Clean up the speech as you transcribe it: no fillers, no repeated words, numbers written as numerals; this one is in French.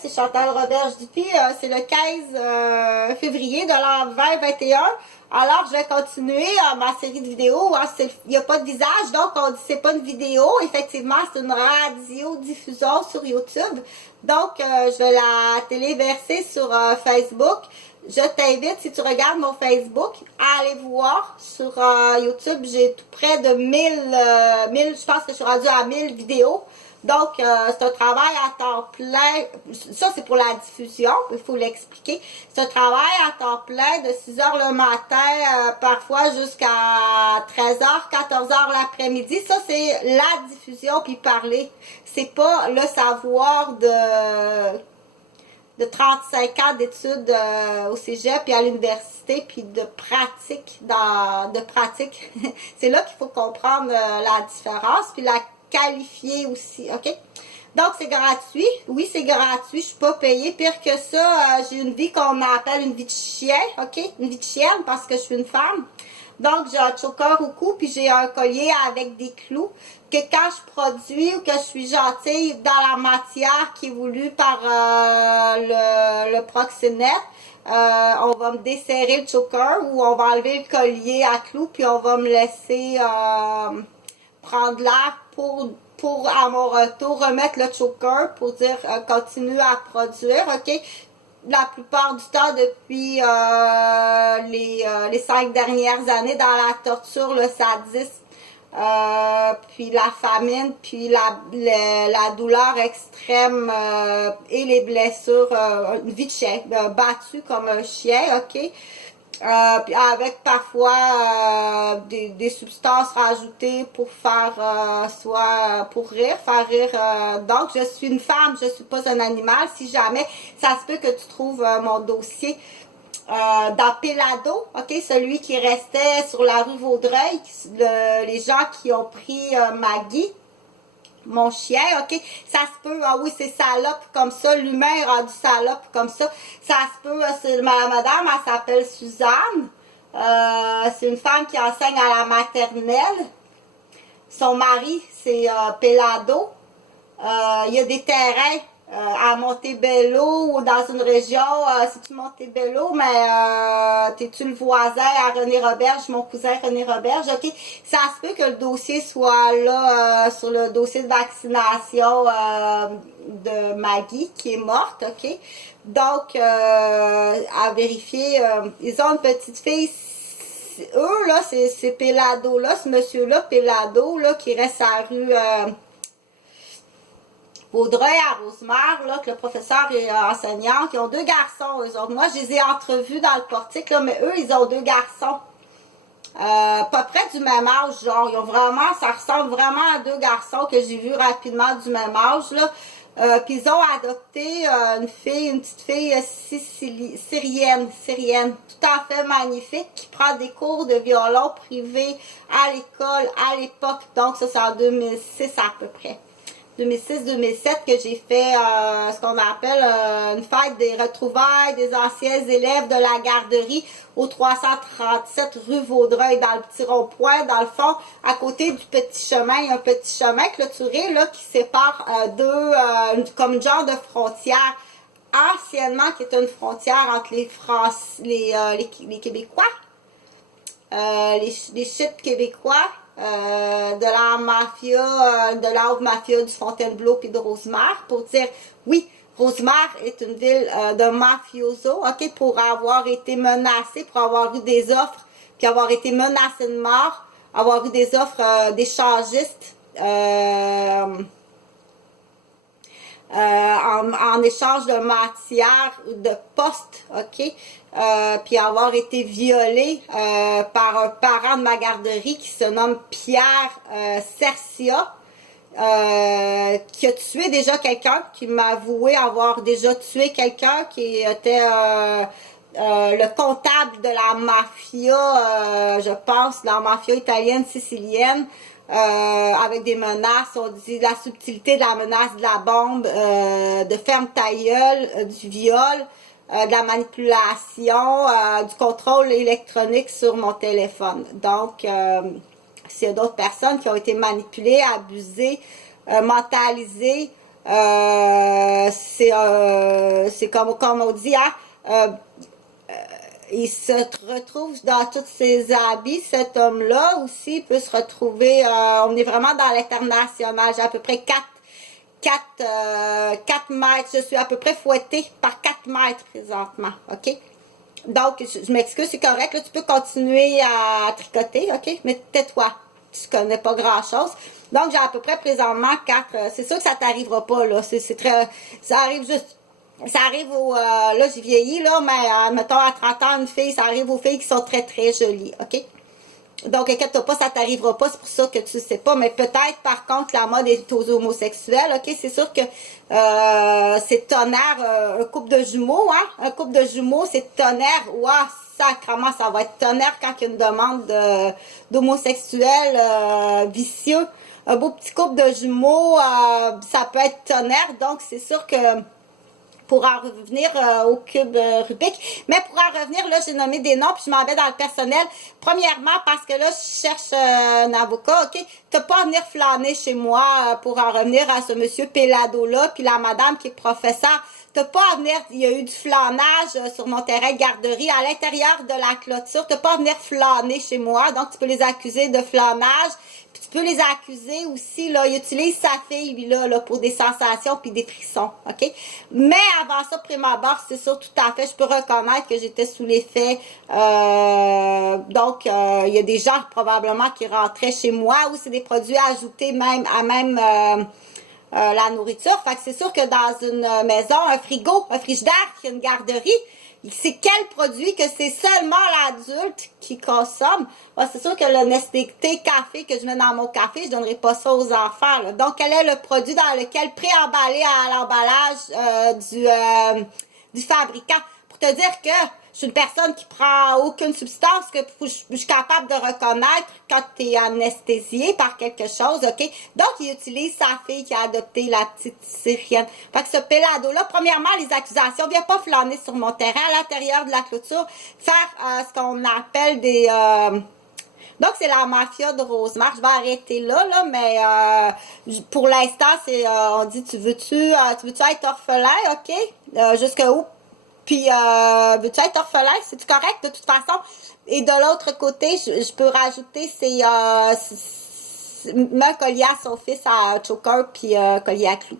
c'est Chantal Roberge-Dupuis. C'est le 15 février de l'an 2021. Alors, je vais continuer ma série de vidéos. Il n'y a pas de visage, donc on dit c'est pas une vidéo. Effectivement, c'est une radio-diffusion sur YouTube. Donc, je vais la téléverser sur Facebook. Je t'invite, si tu regardes mon Facebook, à aller voir sur YouTube. J'ai tout près de 1000, je pense que je suis rendue à 1000 vidéos. Donc, c'est un travail à temps plein. Ça, c'est pour la diffusion, il faut l'expliquer. C'est un travail à temps plein de 6 h le matin, parfois jusqu'à 13 h, 14 h l'après-midi. Ça, c'est la diffusion puis parler. C'est pas le savoir de 35 ans d'études au cégep puis à l'université puis de pratique. C'est là qu'il faut comprendre la différence puis la qualifier aussi, ok? Donc, c'est gratuit. Oui, c'est gratuit. Je suis pas payée. Pire que ça, j'ai une vie qu'on appelle une vie de chien, ok? Une vie de chienne parce que je suis une femme. Donc, j'ai un choker au cou, puis j'ai un collier avec des clous. Que quand je produis ou que je suis gentille dans la matière qui est voulue par le proxénète, on va me desserrer le choker ou on va enlever le collier à clous, puis on va me laisser prendre l'air pour à mon retour remettre le choker pour dire continue à produire, ok? La plupart du temps depuis les 5 dernières années dans la torture, le sadisme, puis la famine, puis la douleur extrême et les blessures, une vie de chien, battu comme un chien, ok? Puis avec parfois des substances rajoutées pour faire soit pour rire, faire rire. Donc je suis une femme, je suis pas un animal. Si jamais ça se peut que tu trouves mon dossier dans Pelado, ok, celui qui restait sur la rue Vaudreuil, les gens qui ont pris Maggie, mon chien, ok, ça se peut, ah oui, c'est salope comme ça, l'humain est rendu salope comme ça se peut, ma madame, elle s'appelle Suzanne, c'est une femme qui enseigne à la maternelle, son mari, c'est Pelado, il y a des terrains à Montebello ou dans une région, c'est-tu Montebello, mais t'es-tu le voisin à René Roberge, mon cousin René Roberge, ok? Ça se peut que le dossier soit là sur le dossier de vaccination de Maggie qui est morte, ok? Donc, à vérifier, ils ont une petite fille, eux là, c'est Pelado là, ce monsieur-là, Pelado là, qui reste à la rue Vaudreuil à Rosemère, là, que le professeur est enseignant, qui ont 2 garçons, eux autres. Moi, je les ai entrevus dans le portique, là, mais eux, ils ont 2 garçons. Pas près du même âge, genre, ils ont vraiment, ça ressemble vraiment à 2 garçons que j'ai vus rapidement du même âge, là. Puis ils ont adopté une petite fille syrienne, tout à fait magnifique, qui prend des cours de violon privé à l'école à l'époque. Donc ça, c'est en 2006 à peu près. 2006-2007 que j'ai fait ce qu'on appelle une fête des retrouvailles des anciens élèves de la garderie au 337 rue Vaudreuil, dans le petit rond-point, dans le fond, à côté du petit chemin. Il y a un petit chemin clôturé là, qui sépare comme une genre de frontière anciennement, qui est une frontière entre les Québécois, les chutes québécois, de la mafia, de la haute mafia du Fontainebleau puis de Rosemère, pour dire oui, Rosemère est une ville de mafioso, ok, pour avoir été menacée, pour avoir eu des offres, puis avoir été menacée de mort, avoir eu des offres d'échangistes en échange de matière, de poste, ok, puis avoir été violée par un parent de ma garderie qui se nomme Pierre Cercia, qui a tué déjà quelqu'un, qui m'a avoué avoir déjà tué quelqu'un, qui était le comptable de la mafia, je pense, de la mafia italienne sicilienne. Avec des menaces, on dit la subtilité de la menace de la bombe, de ferme ta gueule, du viol, de la manipulation, du contrôle électronique sur mon téléphone. Donc, s'il y a d'autres personnes qui ont été manipulées, abusées, mentalisées, c'est comme on dit, hein, il se retrouve dans tous ses habits, cet homme-là aussi peut se retrouver, on est vraiment dans l'international, j'ai à peu près 4 mètres, je suis à peu près fouettée par 4 mètres présentement, ok? Donc, je m'excuse, c'est correct, là, tu peux continuer à tricoter, ok? Mais tais-toi, tu connais pas grand-chose. Donc, j'ai à peu près présentement 4, c'est sûr que ça t'arrivera pas, là, c'est très, ça arrive juste. Ça arrive là j'ai vieilli là, mais mettons à 30 ans une fille, ça arrive aux filles qui sont très très jolies, ok? Donc inquiète-toi pas, ça t'arrivera pas, c'est pour ça que tu sais pas, mais peut-être par contre la mode est aux homosexuels, ok? C'est sûr que c'est tonnerre, un couple de jumeaux, hein? Un couple de jumeaux, c'est tonnerre, ouah, sacrement, ça va être tonnerre quand il y a une demande d'homosexuels vicieux. Un beau petit couple de jumeaux, ça peut être tonnerre, donc c'est sûr que pour en revenir au cube Rubik. Mais pour en revenir, là, j'ai nommé des noms, puis je m'en vais dans le personnel. Premièrement, parce que là, je cherche un avocat, ok? T'as pas à venir flâner chez moi pour en revenir à ce monsieur Pelado-là, puis la madame qui est professeure. T'as pas à venir, il y a eu du flânage sur mon terrain de garderie à l'intérieur de la clôture. T'as pas à venir flâner chez moi, donc tu peux les accuser de flânage. Puis tu peux les accuser aussi, là, il utilise sa fille, lui, là, pour des sensations puis des frissons, ok? Mais avant ça, prime abord, c'est sûr, tout à fait, je peux reconnaître que j'étais sous l'effet. Donc, il y a des gens probablement qui rentraient chez moi ou c'est des produits ajoutés même à la nourriture. Fait que c'est sûr que dans une maison, un frigo, un frigidaire, qui a une garderie, c'est quel produit que c'est seulement l'adulte qui consomme. Bon, c'est sûr que le Nestlé café que je mets dans mon café, je donnerai pas ça aux enfants, là. Donc, quel est le produit dans lequel préemballé à l'emballage du fabricant? Pour te dire que je suis une personne qui prend aucune substance, que je suis capable de reconnaître quand tu es anesthésié par quelque chose, ok? Donc, il utilise sa fille qui a adopté la petite Syrienne. Fait que ce Pelado-là, premièrement, les accusations, viens pas flâner sur mon terrain à l'intérieur de la clôture, faire ce qu'on appelle des... donc, c'est la mafia de Rosemère. Je vais arrêter là, mais pour l'instant, c'est on dit, tu veux-tu être orphelin, ok? Jusqu'où? Puis, veux-tu être orphelin? C'est-tu correct de toute façon? Et de l'autre côté, je peux rajouter, c'est un collier à son fils à choker, puis collier à clous.